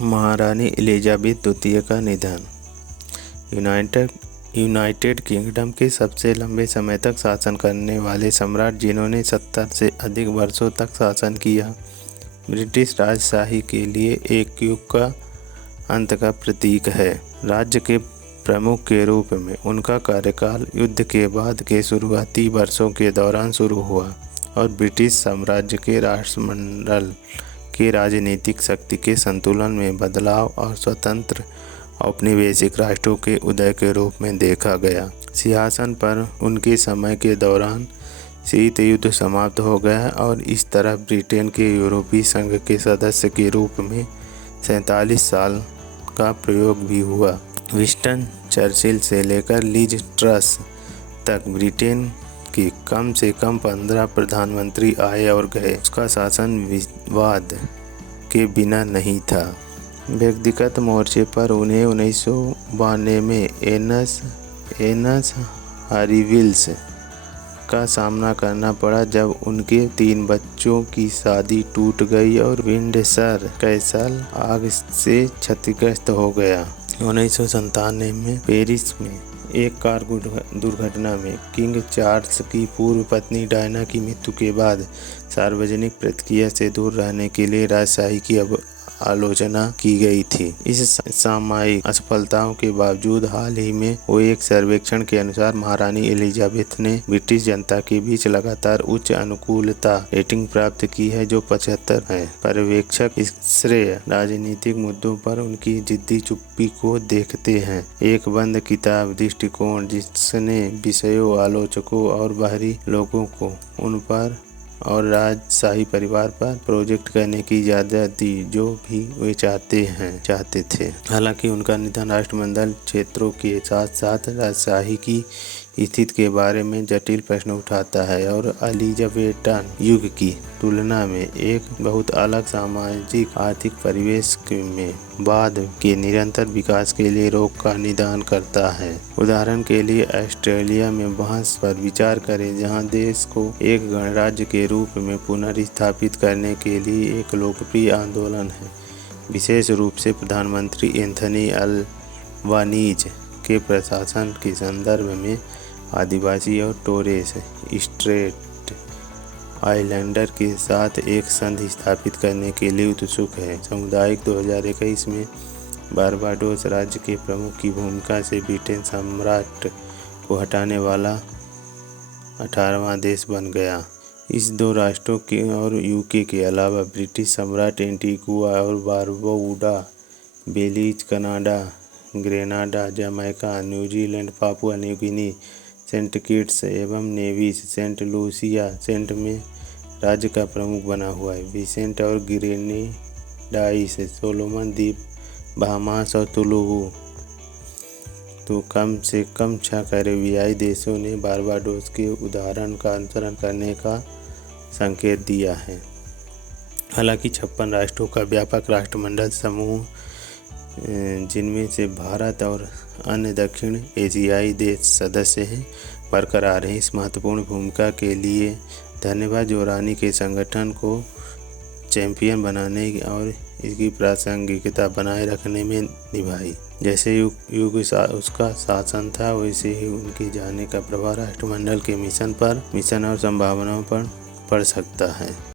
महारानी एलिजाबेथ द्वितीय का निधन। यूनाइटेड किंगडम के सबसे लंबे समय तक शासन करने वाले सम्राट, जिन्होंने 70 से अधिक वर्षों तक शासन किया, ब्रिटिश राजशाही के लिए एक युग का अंत का प्रतीक है। राज्य के प्रमुख के रूप में उनका कार्यकाल युद्ध के बाद के शुरुआती वर्षों के दौरान शुरू हुआ और ब्रिटिश साम्राज्य के राष्ट्रमंडल की राजनीतिक शक्ति के संतुलन में बदलाव और स्वतंत्र औपनिवेशिक राष्ट्रों के उदय के रूप में देखा गया। सिंहासन पर उनके समय के दौरान शीत युद्ध समाप्त हो गया और इस तरह ब्रिटेन के यूरोपीय संघ के सदस्य के रूप में 47 साल का प्रयोग भी हुआ। विंस्टन चर्चिल से लेकर लिज ट्रस तक ब्रिटेन के कम से कम 15 प्रधानमंत्री आए और गए। उसका शासन विवाद के बिना नहीं था। व्यक्तिगत मोर्चे पर उन्हें 1992 में एनस हॉरिविल्स का सामना करना पड़ा, जब उनके 3 बच्चों की शादी टूट गई और विंडसर कैसल आग से क्षतिग्रस्त हो गया। 1997 में पेरिस में एक कार दुर्घटना में किंग चार्ल्स की पूर्व पत्नी डायना की मृत्यु के बाद सार्वजनिक प्रतिक्रिया से दूर रहने के लिए राजशाही की आलोचना की गई थी। इस सामयिक असफलताओं के बावजूद हाल ही में हुए एक सर्वेक्षण के अनुसार महारानी एलिजाबेथ ने ब्रिटिश जनता के बीच लगातार उच्च अनुकूलता रेटिंग प्राप्त की है, जो 75 है। पर्यवेक्षक इस श्रेय राजनीतिक मुद्दों पर उनकी जिद्दी चुप्पी को देखते हैं। एक बंद किताब दृष्टिकोण जिसने विषयों, आलोचकों और बाहरी लोगों को उन पर और राजशाही परिवार पर प्रोजेक्ट करने की इजाज़त दी, जो भी वे चाहते थे। हालांकि उनका निधन राष्ट्रमंडल क्षेत्रों के साथ साथ राजशाही की स्थिति के बारे में जटिल प्रश्न उठाता है और एलिजाबेथन युग की तुलना में एक बहुत अलग सामाजिक आर्थिक परिवेश में बाद के निरंतर विकास के लिए रोक का निदान करता है। उदाहरण के लिए ऑस्ट्रेलिया में बहस पर विचार करें, जहां देश को एक गणराज्य के रूप में पुनर्स्थापित करने के लिए एक लोकप्रिय आंदोलन है। विशेष रूप से प्रधानमंत्री एंथनी अल्बानीज के प्रशासन के संदर्भ में आदिवासी और टोरेस स्ट्रेट आइलैंडर के साथ एक संधि स्थापित करने के लिए उत्सुक है। सामुदायिक 2021 में बारबाडोस राज्य के प्रमुख की भूमिका से ब्रिटेन सम्राट को हटाने वाला 18वां देश बन गया। इस 2 राष्ट्रों के और यूके के अलावा ब्रिटिश सम्राट एंटीगुआ और Barbuda, Belize, Canada, Grenada, Jamaica, New Zealand, Papua New Guinea, Saint Kitts एवं नेविस, सेंट लूसिया सेंट में राज्य का प्रमुख बना हुआ है। विसेंट और ग्रेनेडाइस, सोलोमन द्वीप, बहामास और तुलुहु। तो कम से कम 6 कैरेबियाई देशों ने बारबाडोस के उदाहरण का अनुसरण करने का संकेत दिया है। हालांकि 56 राष्ट्रों का व्यापक राष्ट्रमंडल समूह, जिनमें से भारत और अन्य दक्षिण एशियाई देश सदस्य हैं, बरकरार है। इस महत्वपूर्ण भूमिका के लिए धन्यवाद जो रानी के संगठन को चैंपियन बनाने और इसकी प्रासंगिकता बनाए रखने में निभाई। जैसे युग उसका शासन था, वैसे ही उनके जाने का प्रभाव राष्ट्रमंडल के मिशन और संभावनाओं पर पड़ सकता है।